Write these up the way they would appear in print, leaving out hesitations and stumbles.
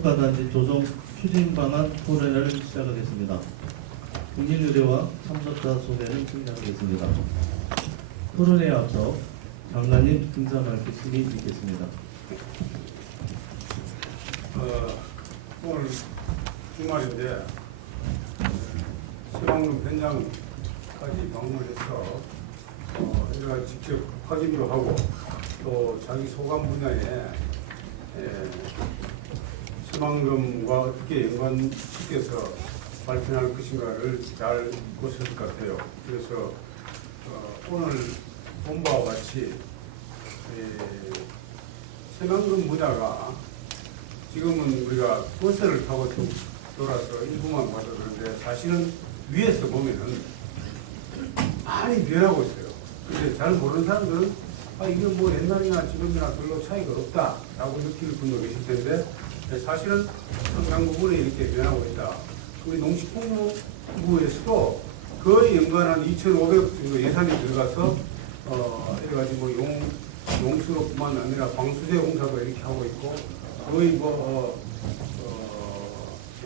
특화단지 조성 추진 방안 토론회를 시작하겠습니다. 국민 의뢰와 참석자 소개를 진행하겠습니다. 토론회에 앞서 장관님 인사 말씀이 있겠습니다. 오늘 주말인데 시방론 현장까지 방문해서 제가 직접 확인도 하고 또 자기 소관 분야에 새만금과 어떻게 연관시켜서 발전할 것인가를 잘 보실 것 같아요. 그래서 오늘 본 바와 같이 새만금 분야가 지금은 우리가 버스를 타고 쭉 돌아서 일부만 봐서 그런데 사실은 위에서 보면은 많이 변하고 있어요. 근데 잘 모르는 사람들은 이게 뭐 옛날이나 지금이나 별로 차이가 없다라고 느낄 분도 계실 텐데 사실은 상당 부분에 이렇게 변하고 있다. 우리 농식품부에서도 거의 연간 한 2,500 정도 예산이 들어가서 여러 가지 뭐 용수로뿐만 아니라 방수제 공사도 이렇게 하고 있고 거의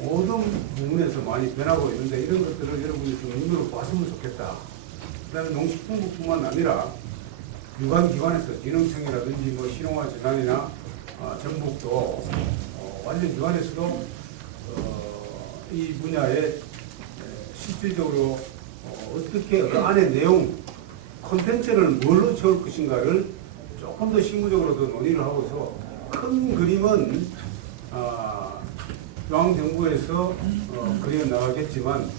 모든 부분에서 많이 변하고 있는데 이런 것들을 여러분이 좀 눈으로 봤으면 좋겠다. 그 다음에 농식품부뿐만 아니라 유관기관에서 진흥청이라든지 뭐 신용화 재단이나 전북도 완전 기관에서도 이 분야에 실질적으로 어떻게 그 안에 내용 콘텐츠를 뭘로 채울 것인가를 조금 더 실무적으로 더 논의를 하고 있어 큰 그림은 중앙정부에서 그려 나가겠지만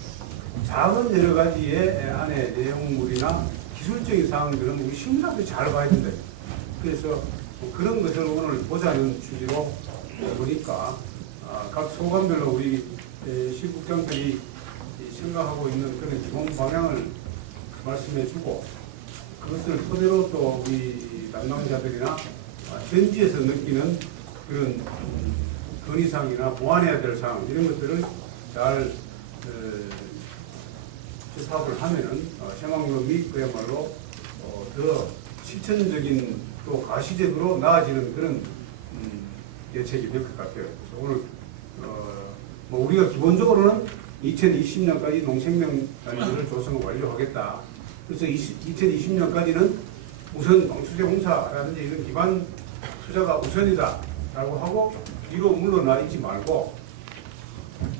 작은 여러 가지의 안에 내용물이나 기술적인 사항들은 우리 시민들도 잘 봐야 된다. 그래서 그런 것을 오늘 보자는 취지로 보니까 각 소관별로 우리 시국장들이 생각하고 있는 그런 기본 방향을 말씀해주고 그것을 토대로 또 우리 담당자들이나 현지에서 느끼는 그런 건의사항이나 보완해야 될 사항 이런 것들을 잘 사업을 하면은 새만금이 그야말로 더 실천적인 또 가시적으로 나아지는 그런 대책이 될 것 같아요. 그래서 오늘 뭐 우리가 기본적으로는 2020년까지 농생명단지를 조성을 완료하겠다. 그래서 2020년까지는 우선 방수제 공사라든지 이런 기반 투자가 우선이다라고 하고 뒤로 물러나 있지 말고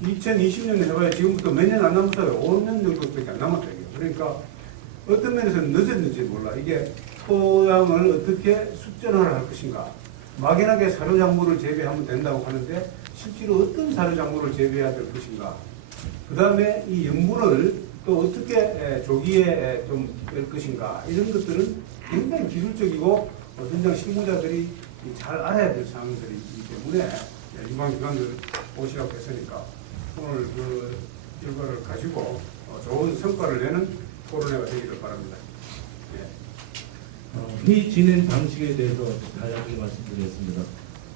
2020년 해봐야 지금부터 몇 년 안 남았어요. 5년 정도밖에 안 남았다. 그러니까 어떤 면에서는 늦었는지 몰라. 이게 토양을 어떻게 숙전화를 할 것인가. 막연하게 사료작물을 재배하면 된다고 하는데 실제로 어떤 사료작물을 재배해야 될 것인가. 그 다음에 이 염분을 또 어떻게 조기에 좀 뺄 것인가. 이런 것들은 굉장히 기술적이고 현장 실무자들이 잘 알아야 될 사항들이기 때문에 유관기관들 오시라고 했으니까 오늘 그 결과를 가지고 좋은 성과를 내는 토론회가 되기를 바랍니다. 회의 진행 방식에 대해서 다양하게 말씀드리겠습니다.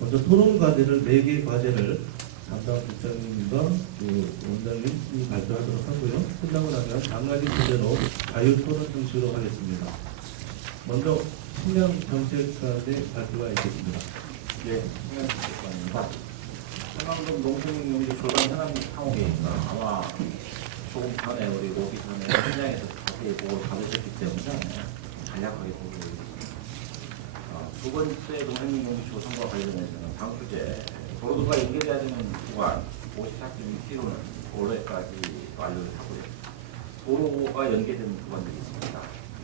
먼저 토론 과제를 4개 과제를 담당 국장님과 원장님이 발표하도록 하고요. 끝나고 나면 장관님 주제로 자유 토론 형식으로 하겠습니다. 먼저 식량정책과의 발표가 있겠습니다. 예, 식량정책과입니다. 새만금 농생용지 조단 현황 상호계획입니다. 아마 조금 전에 우리 오기 전에 현장에서 자세히 보고 받으셨기 때문에 간략하게 보고 있습니다. 두 번째 농생용지 조성과 관련해서는 방수제 도로가 연결해야 되는 구간 54.6km는 올해까지 완료를 하고요. 도로가 연계되는 구간들이 있습니다.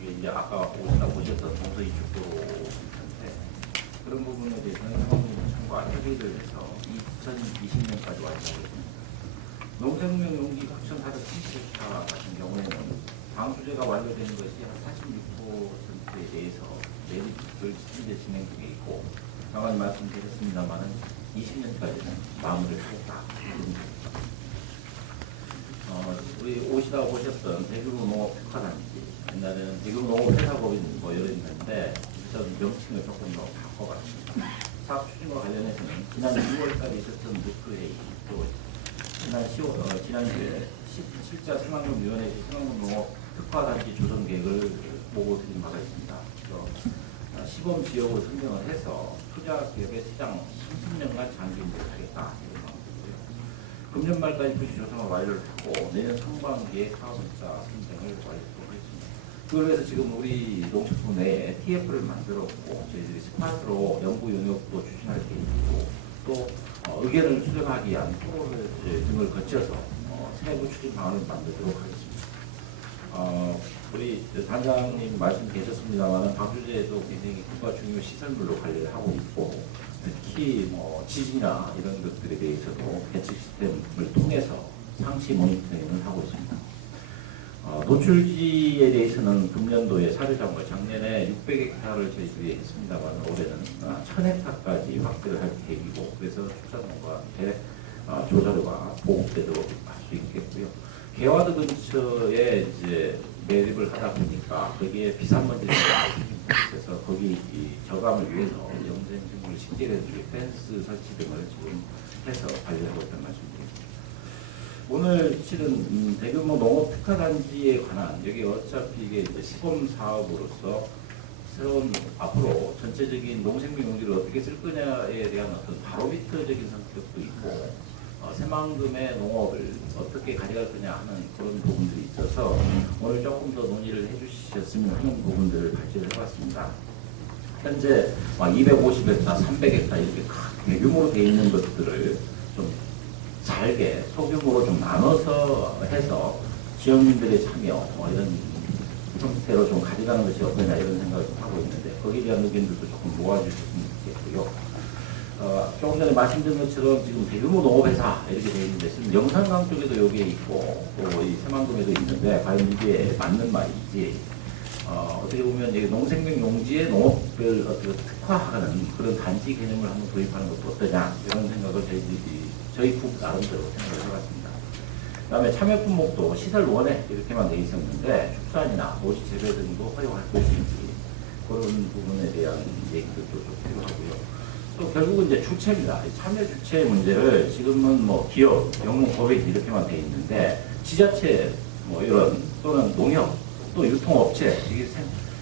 이게 이제 아까 보셨던 동서 이축도로인데 그런 부분에 대해서는 상황청과 협의를 해서 2020년까지 완료하겠습니다. 농생명 용기 9,430헥타 같은 경우에는 방수제가 완료되는 것이 한 46%에 대해서 매립을 이제 진행 중에 있고 장관님 말씀드렸습니다만은 20년까지는 마무리를 하겠다. 우리 오시다가 보셨던 대규모 농업 특화단지 옛날에는 대규모 농업 회사법인 뭐 여러 있는데 그래서 명칭을 조금 더 바꿔봤습니다. 사업 추진과 관련해서는 지난 6월까지 있었던 노크회의 또 지난주에 실자 새만금위원회 새만금 농업 특화단지 조성 계획을 보고 드린 바가 있습니다. 시범 지역을 선정을 해서 투자 기업의 시장 30년간 장기 운영을 하겠다. 금년 말까지 부지 조성을 완료를 하고 내년 상반기에 사업자 선정을 완료했습니다. 그걸 위해서 지금 우리 농축부 내에 TF를 만들었고 저희들이 스마트로 연구 용역도 추진할 계획이고 또 의견을 수렴하기 위한 토론을 등을 거쳐서 세부 추진 방안을 만들도록 하겠습니다. 우리 단장님 말씀 계셨습니다만 방주제도 굉장히 국가 중요 시설물로 관리를 하고 있고 특히 지진이나 이런 것들에 대해서도 대책 시스템을 통해서 상시 모니터링을 하고 있습니다. 노출지에 대해서는 금년도에 사료작물 작년에 600헥타를 저희들이 했습니다만 올해는 1000헥타까지 확대를 할 계획이고 그래서 축산농가의 조사료가 보급되도록 할 수 있겠고요. 개화도 근처에 이제 매립을 하다 보니까 거기에 비산먼지가 많습니다. 그래서 거기 이 저감을 위해서 영생식물 식재를 펜스 설치 등을 지금 해서 관리하고 있다는 말씀드립니다. 오늘 실은 대규모 농업 특화단지에 관한 여기 어차피 이게 이제 시범 사업으로서 새로운 앞으로 전체적인 농생명 용지를 어떻게 쓸 거냐에 대한 어떤 바로미터적인 성격도 있고 새만금의 농업을 어떻게 가져갈 거냐 하는 그런 부분들이 있어서 오늘 조금 더 논의를 해주셨으면 하는 부분들을 발제를 해봤습니다. 현재 막 250헥타, 300헥타 이렇게 대규모로 되어 있는 것들을 좀 잘게 소규모로 좀 나눠서 해서 지역민들의 참여 이런 형태로 좀 가져가는 것이 어떠냐 이런 생각을 하고 있는데 거기에 대한 의견들도 조금 모아주셨으면 좋겠고요. 조금 전에 말씀드린 것처럼 지금 대규모 농업회사 이렇게 되어 있는데 지금 영산강 쪽에도 여기에 있고 또 이 새만금에도 있는데 과연 이게 맞는 말인지 어떻게 보면 이게 농생명 용지의 농업을 어떻게 특화하는 그런 단지 개념을 한번 도입하는 것도 어떠냐 이런 생각을 저희 국 나름대로 생각을 해봤습니다. 그 다음에 참여 품목도 시설 원에 이렇게만 되어 있었는데 축산이나 노지 재배 등도 허용할 것인지 그런 부분에 대한 얘기들도 좀 필요하고요. 또 결국은 이제 주체입니다. 참여 주체 문제를 지금은 기업, 영농, 고객 이렇게만 돼 있는데 지자체 이런 또는 농협 또 유통업체 이게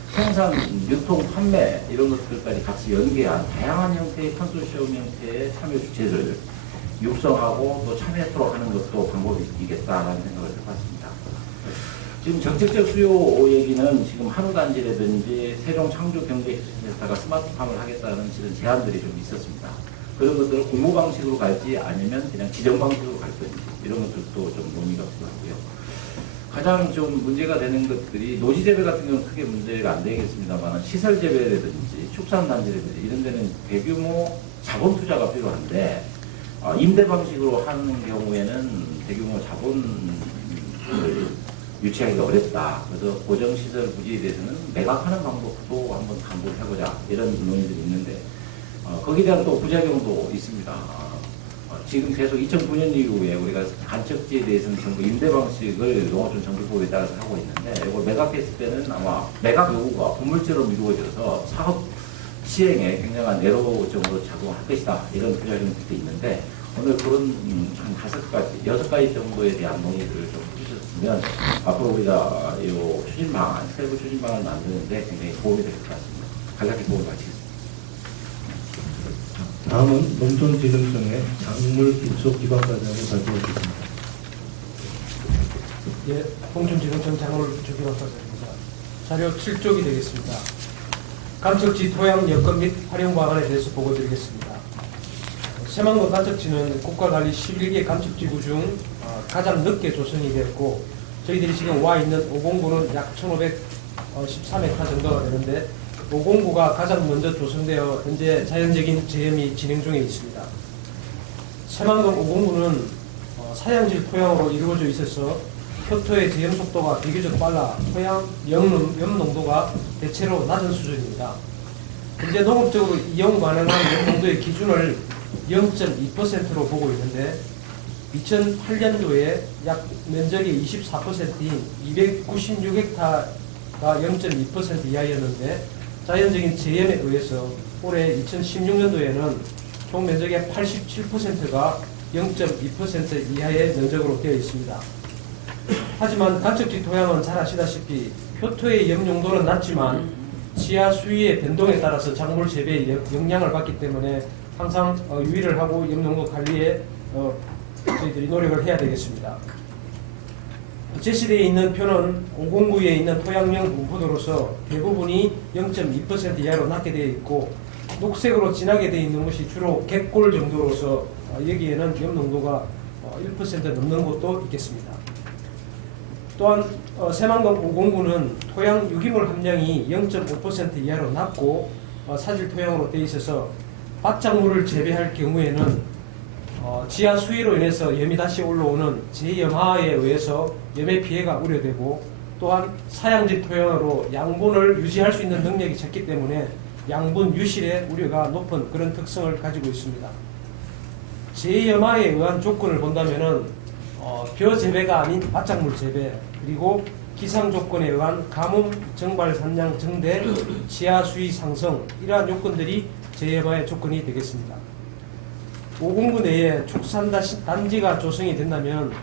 생산, 유통, 판매 이런 것들까지 같이 연계한 다양한 형태의 컨소시엄 형태의 참여 주체를 육성하고 또 참여하도록 하는 것도 방법이겠다라는 생각을 해봤습니다. 지금 정책적 수요 얘기는 지금 한우단지라든지 세종창조경제혁신센터가 스마트팜을 하겠다는 실은 제안들이 좀 있었습니다. 그런 것들을 공모 방식으로 갈지 아니면 그냥 지정 방식으로 갈 건지 이런 것들도 좀 논의가 필요하고요. 가장 좀 문제가 되는 것들이 노지재배 같은 경우는 크게 문제가 안 되겠습니다만 시설재배라든지 축산단지라든지 이런 데는 대규모 자본 투자가 필요한데 임대 방식으로 하는 경우에는 대규모 자본을 유치하기가 어렵다. 그래서 고정시설 부지에 대해서는 매각하는 방법도 한번 강구를 해보자. 이런 논의들이 있는데 거기에 대한 또 부작용도 있습니다. 지금 계속 2009년 이후에 우리가 간척지에 대해서는 전부 임대 방식을 농어촌 정비법에 따라서 하고 있는데 이걸 매각했을 때는 아마 매각 요구가 건물처럼 이루어져서 사업 시행에 굉장한 애로점으로 작용할 것이다. 이런 부작용도 있는데 오늘 그런 한 5가지, 6가지 정도에 대한 논의를 좀 해주셨으면 앞으로 우리가 이 추진 방안, 세부 추진 방안을 만드는데 굉장히 도움이 될 것 같습니다. 간략히 보고 마치겠습니다. 다음은 농촌진흥청의 작물 기초 기반과정을 발표하겠습니다. 예, 농촌진흥청 작물 기초 기반과정입니다. 자료 7쪽이 되겠습니다. 간척지 토양 여건 및 활용 방안에 대해서 보고드리겠습니다. 새만금 간척지는 국가관리 11개 간척지구 중 가장 늦게 조성이 되었고 저희들이 지금 와 있는 509는 약 1513헥타 정도가 되는데 509가 가장 먼저 조성되어 현재 자연적인 재염이 진행 중에 있습니다. 새만금 509는 사양질 토양으로 이루어져 있어서 표토의 재염 속도가 비교적 빨라 토양 염 농도가 대체로 낮은 수준입니다. 현재 농업적으로 이용 가능한 염 농도의 기준을 0.2%로 보고 있는데 2008년도에 약 면적의 24%인 296헥타가 0.2% 이하였는데 자연적인 재염에 의해서 올해 2016년도에는 총 면적의 87%가 0.2% 이하의 면적으로 되어 있습니다. 하지만 간척지 토양은 잘 아시다시피 표토의 염 용도는 낮지만 지하 수위의 변동에 따라서 작물 재배에 영향을 받기 때문에 항상 유의를 하고 염 용도 관리에 저희들이 노력을 해야 되겠습니다. 제시되어 있는 표는 509에 있는 토양용 분포도로서 대부분이 0.2% 이하로 낮게 되어 있고, 녹색으로 진하게 되어 있는 것이 주로 갯골 정도로서 여기에는 염농도가 1% 넘는 곳도 있겠습니다. 또한 새만금 509는 토양 유기물 함량이 0.5% 이하로 낮고 사질 토양으로 되어 있어서 바짝물을 재배할 경우에는 지하 수위로 인해서 염이 다시 올라오는 재염화에 의해서 염의 피해가 우려되고, 또한 사양질 토양으로 양분을 유지할 수 있는 능력이 적기 때문에 양분 유실의 우려가 높은 그런 특성을 가지고 있습니다. 재염화에 의한 조건을 본다면은 벼 재배가 아닌 바짝물 재배, 그리고 기상 조건에 의한 가뭄, 정발 산량 증대, 지하 수위 상승, 이러한 요건들이 재염화의 조건이 되겠습니다. 509 내에 축산단지가 조성이 된다면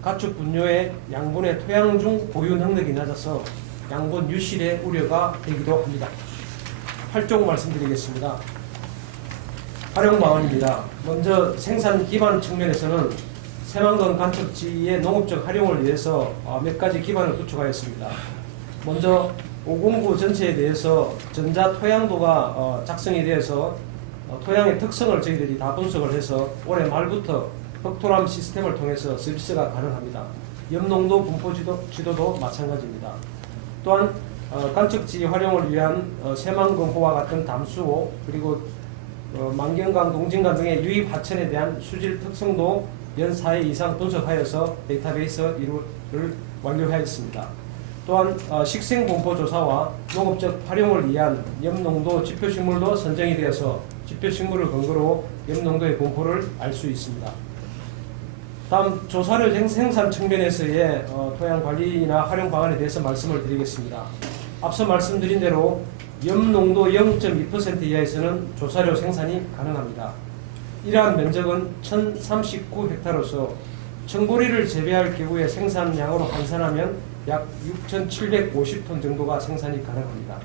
가축 분뇨의 양분의 토양 중 보유 능력이 낮아서 양분 유실의 우려가 되기도 합니다. 8종 말씀드리겠습니다. 활용 방안입니다. 먼저 생산 기반 측면에서는 새만금 간척지의 농업적 활용을 위해서 몇 가지 기반을 구축하였습니다. 먼저 509 전체에 대해서 전자 토양도가 작성이 되어서 토양의 특성을 저희들이 다 분석을 해서 올해 말부터 흑토람 시스템을 통해서 서비스가 가능합니다. 염농도 분포 지도도 마찬가지입니다. 또한 간척지 활용을 위한 새만금호와 같은 담수호, 그리고 만경강, 동진강 등의 유입 하천에 대한 수질 특성도 연 4회 이상 분석하여서 데이터베이스를 완료하였습니다. 또한 식생분포 조사와 농업적 활용을 위한 염농도 지표식물도 선정이 되어서 지표식물을 근거로 염농도의 분포를 알 수 있습니다. 다음 조사료 생산 측면에서의 토양관리나 활용 방안에 대해서 말씀을 드리겠습니다. 앞서 말씀드린 대로 염농도 0.2% 이하에서는 조사료 생산이 가능합니다. 이러한 면적은 1039헥타로서 청보리를 재배할 경우에 생산량으로 환산하면 약 6,750톤 정도가 생산이 가능합니다.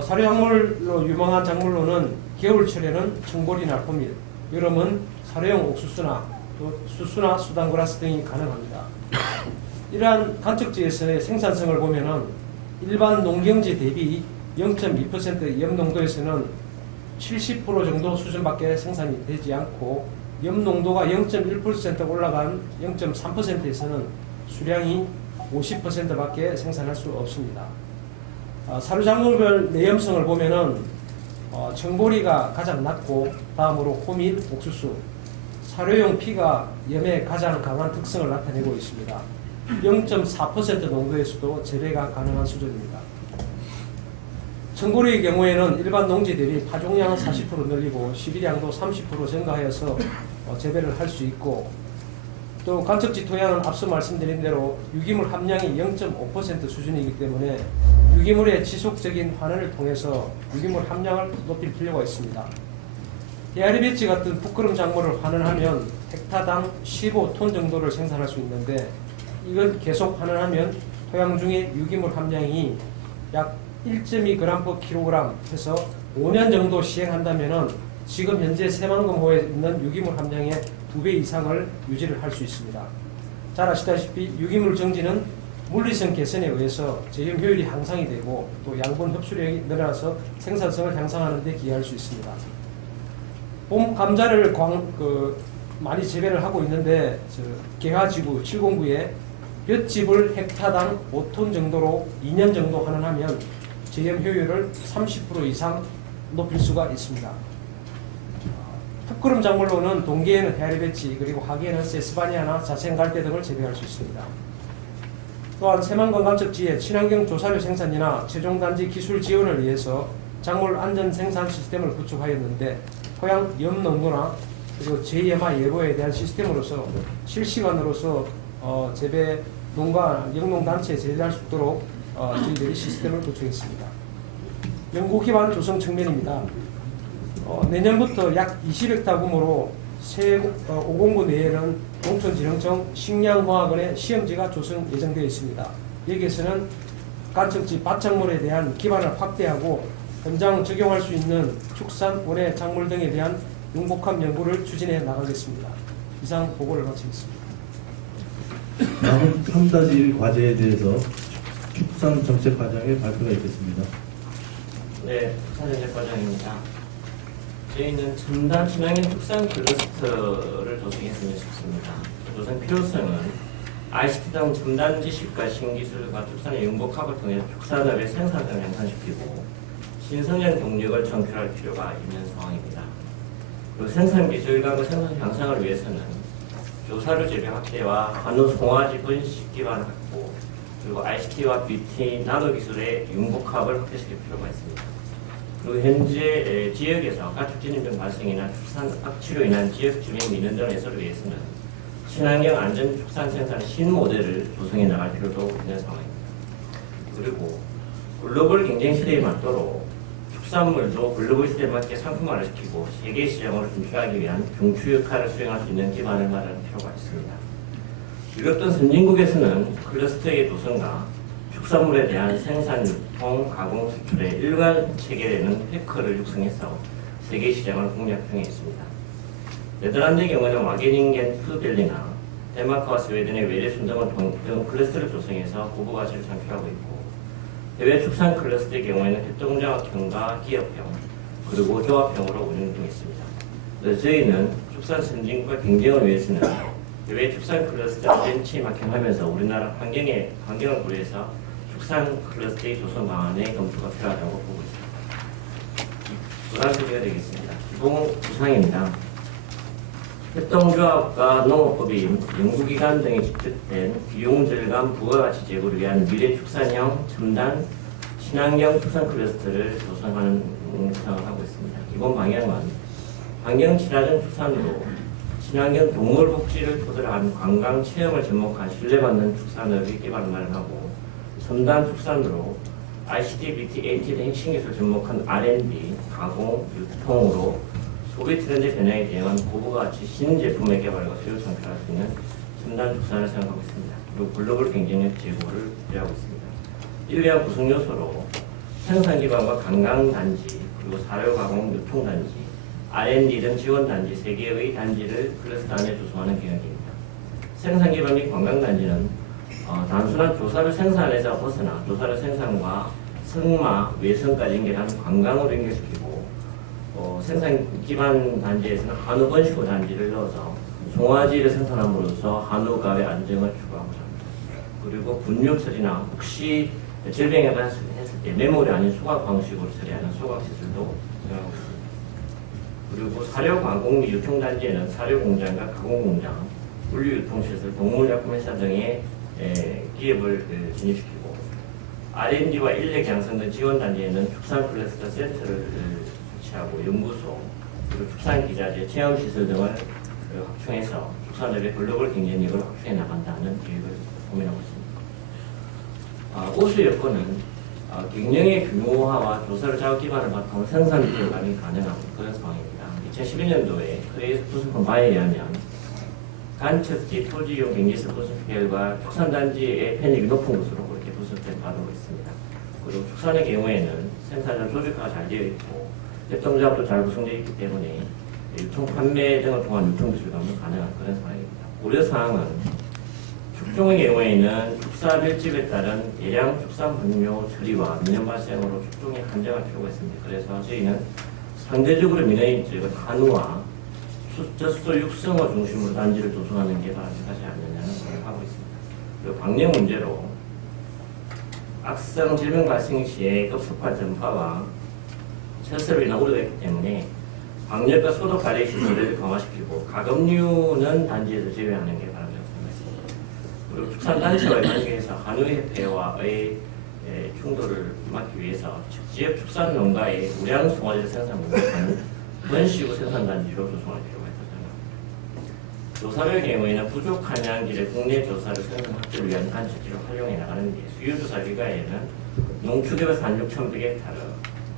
사료작물로 유망한 작물로는 겨울철에는 청보리나 호밀, 여름은 사료용 옥수수나 또 수수나 수단그라스 등이 가능합니다. 이러한 간척지에서의 생산성을 보면은 일반 농경지 대비 0.2% 염농도에서는 70% 정도 수준밖에 생산이 되지 않고, 염농도가 0.1% 올라간 0.3%에서는 수량이 50%밖에 생산할 수 없습니다. 사료작물별 내염성을 보면은 청보리가 가장 낮고, 다음으로 호밀, 옥수수, 사료용 피가 염에 가장 강한 특성을 나타내고 있습니다. 0.4% 농도에서도 재배가 가능한 수준입니다. 청보리의 경우에는 일반 농지 대비 파종량은 40% 늘리고 시비량도 30% 증가하여서 재배를 할 수 있고, 또 간척지 토양은 앞서 말씀드린 대로 유기물 함량이 0.5% 수준이기 때문에 유기물의 지속적인 환원을 통해서 유기물 함량을 높일 필요가 있습니다. 헤아리 배치 같은 풋그름 작물을 환원하면 헥타당 15톤 정도를 생산할 수 있는데, 이걸 계속 환원하면 토양 중에 유기물 함량이 약 1.2g/kg 해서 5년 정도 시행한다면 지금 현재 새만금호에 있는 유기물 함량의 2배 이상을 유지를 할 수 있습니다. 잘 아시다시피 유기물 정지는 물리성 개선에 의해서 재염 효율이 향상이 되고, 또 양분 흡수력이 늘어나서 생산성을 향상하는 데 기여할 수 있습니다. 봄 감자를 많이 재배를 하고 있는데, 개화지구 709에 볏짚을 헥타당 5톤 정도로 2년 정도 환원하면 재염 효율을 30% 이상 높일 수가 있습니다. 풋그름 작물로는 동계에는 헤아리 배치, 그리고 하계에는 세스바니아나 자생갈대 등을 재배할 수 있습니다. 또한 새만금 간척지의 친환경 조사료 생산이나 최종단지 기술 지원을 위해서 작물 안전 생산 시스템을 구축하였는데, 토양 염농도나 그리고 재염화 예보에 대한 시스템으로서 실시간으로서 재배 농가 영농단체에 제재할 수 있도록 저희들이 시스템을 구축했습니다. 연구 기반 조성 측면입니다. 내년부터 약 20헥타 규모로 새 509 내에는 농촌진흥청 식량과학원의 시험지가 조성 예정되어 있습니다. 여기에서는 간척지 밭작물에 대한 기반을 확대하고 현장 적용할 수 있는 축산, 원예, 작물 등에 대한 융복합 연구를 추진해 나가겠습니다. 이상 보고를 마치겠습니다. 다음 3-1 과제에 대해서 축산정책과장의 발표가 있겠습니다. 네, 축산정책과장입니다. 저희는 첨단 친환경 축산 클러스터를 조성했으면 싶습니다. 조성 필요성은 ICT 등 첨단 지식과 신기술과 축산의 융복합을 통해 축산업의 생산성을 향상시키고 신성장 동력을 창출할 필요가 있는 상황입니다. 그리고 생산 기술과 그 생산 향상을 위해서는 조사료 재배 확대와 한우 송아지 번식 기반 확보, 그리고 ICT와 BT 나노 기술의 융복합을 확대시킬 필요가 있습니다. 그리고 현재 지역에서 가축진입병 발생이나 축산 악취로 인한 지역 주민 민원 등 해소를 위해서는 친환경 안전 축산 생산의 신모델을 조성해 나갈 필요도 있는 상황입니다. 그리고 글로벌 경쟁 시대에 맞도록 축산물도 글로벌 시대에 맞게 상품화를 시키고 세계 시장으로 진출하기 위한 중추 역할을 수행할 수 있는 기반을 마련할 필요가 있습니다. 유럽 등 선진국에서는 클러스터의 조성과 축산물에 대한 생산, 유통, 가공, 수출의 일관 체계되는 패커를 육성해서 세계 시장을 공략 중에 있습니다. 네덜란드의 경우에는 와게닝겐 푸드밸리나 덴마크와 스웨덴의 웨레순 등 클러스터를 조성해서 고부 가치를 창출하고 있고, 해외 축산 클러스터의 경우에는 협동조합형과 기업형, 그리고 조합형으로 운영 중에 있습니다. 그래서 저희는 축산 선진국과 경쟁을 위해서는 해외 축산 클러스터 벤치마킹하면서 우리나라 환경을 고려해서 축산 클러스터의 조성 방안의 검토가 필요하다고 보고 있습니다. 도달 소개가 되겠습니다. 기본 구상입니다. 협동조합과 농업법인, 연구기관 등이 집중된 비용 절감 부가가치 제고를 위한 미래 축산형 첨단 친환경 축산 클러스터를 조성하는 구상을 하고 있습니다. 기본 방향은 환경 친화적 축산으로 친환경 동물 복지를 토대로 한 관광 체험을 접목한 신뢰받는 축산업의 기반을 마련하고, 첨단 축산으로 ICT, BT, AT 등 핵심 기술 접목한 R&D, 가공, 유통으로 소비 트렌드 변화에 대한 고부가치 신제품의 개발과 수요 창출할 수 있는 첨단 축산을 생각하고 있습니다. 그리고 글로벌 경쟁력 제고를 기대하고 있습니다. 인류학 구성 요소로 생산 기반과 관광단지, 그리고 사료 가공 유통단지, R&D 등 지원단지 3개의 단지를 클러스터 안에 조성하는 계획입니다. 생산 기반 및 관광단지는 단순한 조사료 생산에서 벗어나 조사료 생산과 승마, 외성까지 연결하는 관광으로 연결시키고, 생산 기반 단지에서는 한우 번식호 단지를 넣어서 송아지를 생산함으로써 한우갑의 안정을 추구하고자 합니다. 그리고 분육 처리나 혹시 질병에 했을 때 메모리 아닌 소각 방식으로 처리하는 소각 시설도 사용하고 있습니다. 그리고 사료 가공 및 유통 단지에는 사료 공장과 가공 공장, 물류 유통 시설, 동물약품 회사 등의 기업을 진입시키고, R&D와 인력 양성 등 지원 단지에는 축산 클러스터 센터를 하고 연구소, 그리고 축산기자재, 체험시설 등을 확충해서 축산업의 글로벌 경쟁력을 확충해 나간다는 계획을 고민하고 있습니다. 우수 여건은 경영의 규모화와 조사를 작업 기반을 바탕으로 생산 기반이 가능한 그런 상황입니다. 2011년도에 크레이스 부수품 바에 의하면 간척지 토지용 경제성 부수품 결과 축산단지의 편익이 높은 것으로 그렇게 부수품을 받고 있습니다. 그리고 축산의 경우에는 생산자 조직화가 잘 되어 있고 협동조합도 잘 구성되어 있기 때문에 유통 판매 등을 통한 유통 기술감도 가능한 그런 상황입니다. 우려사항은 축종의 경우에는 축사 밀집에 따른 대량 축산 분뇨 처리와 민원 발생으로 축종에 한정할 필요가 있습니다. 그래서 저희는 상대적으로 민원이 적은 한우와 젖소 육성어 중심으로 단지를 조성하는 게 바람직하지 않느냐는 생각하고 있습니다. 그리고 방역 문제로 악성 질병 발생 시에 급속한 전파와 철새로 인한 우려가 있기 때문에 방역과 소독 관리 시설을 강화시키고 가금류는 단지에서 제외하는 게 바람직하다고 생각했습니다. 그리고 축산단체와의 관계에서 한우협회와의 충돌을 막기 위해서 지역 축산농가의 우량 송아지 생산 공간을 번식후 생산단지로 조성할 필요가 있다고 생각합니다. 조사료의 경우에는 부족한 양질의 국내 조사를 생산 확대를 위한 단체지로 활용해 나가는 데 수요조사 기간에는 농축협에서 한 6,100헥타르,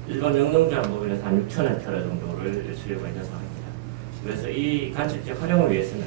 일본 영농조합법인에서 한 6,000헥타르 정도를 수요가 있는 상황입니다. 그래서 이 간척지 활용을 위해서는